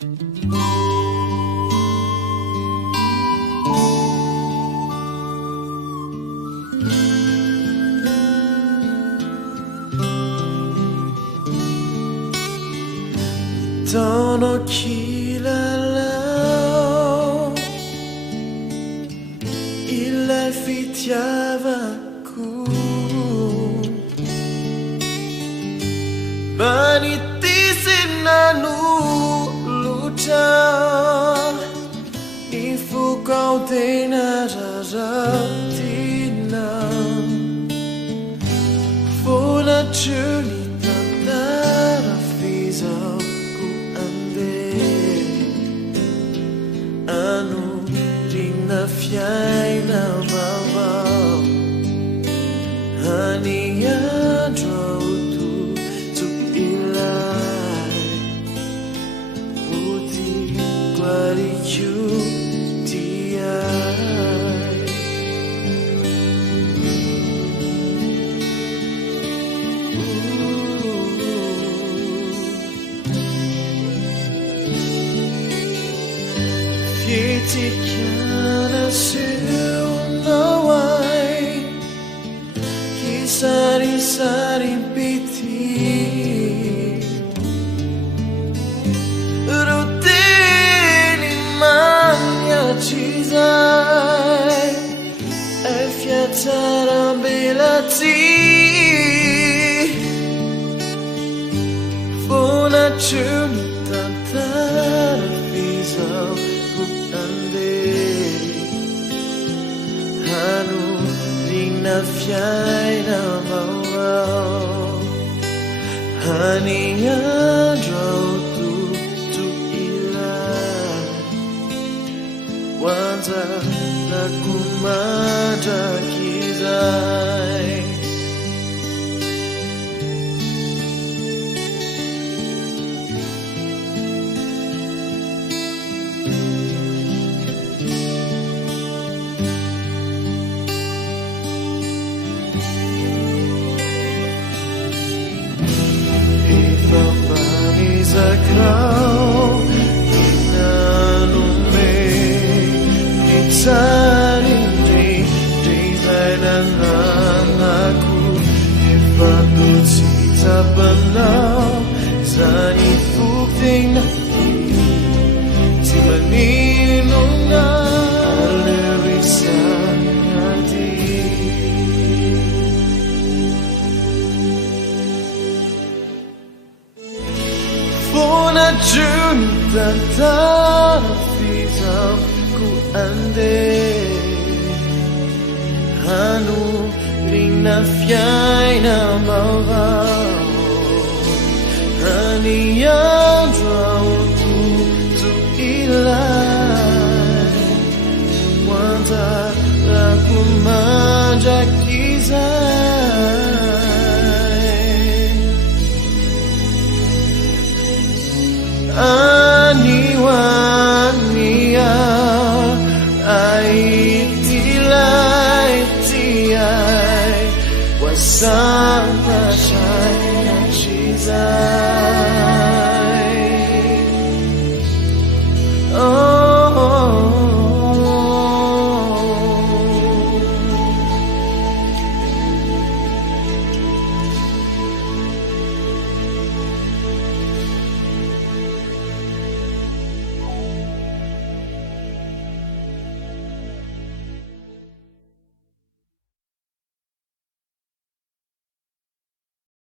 Tono kilalau ilay fitiavako manitisin nanolotra ny fokao tena raratina volatro ny tantara fizao na fiaina vaovao any andro aototo ilay odiko arikio ty ay Fietikana siunao ay kisari-saring piti rutini maniacizay e fiatarambelati fonacuni tantara fizao na fiaina vaovao any andro aototo ilay hoanjalako mandrakizay Zagrał inanume Nitsarindy Dizailananaku Efadutsita banao Zani fukting Timaninong na Alerisan hati June tantara fizao ku ande hanu ring na fiaina vaovao any andro aototo ilay hoanjalako mandrakizay aniwania ai tilai tiai wasa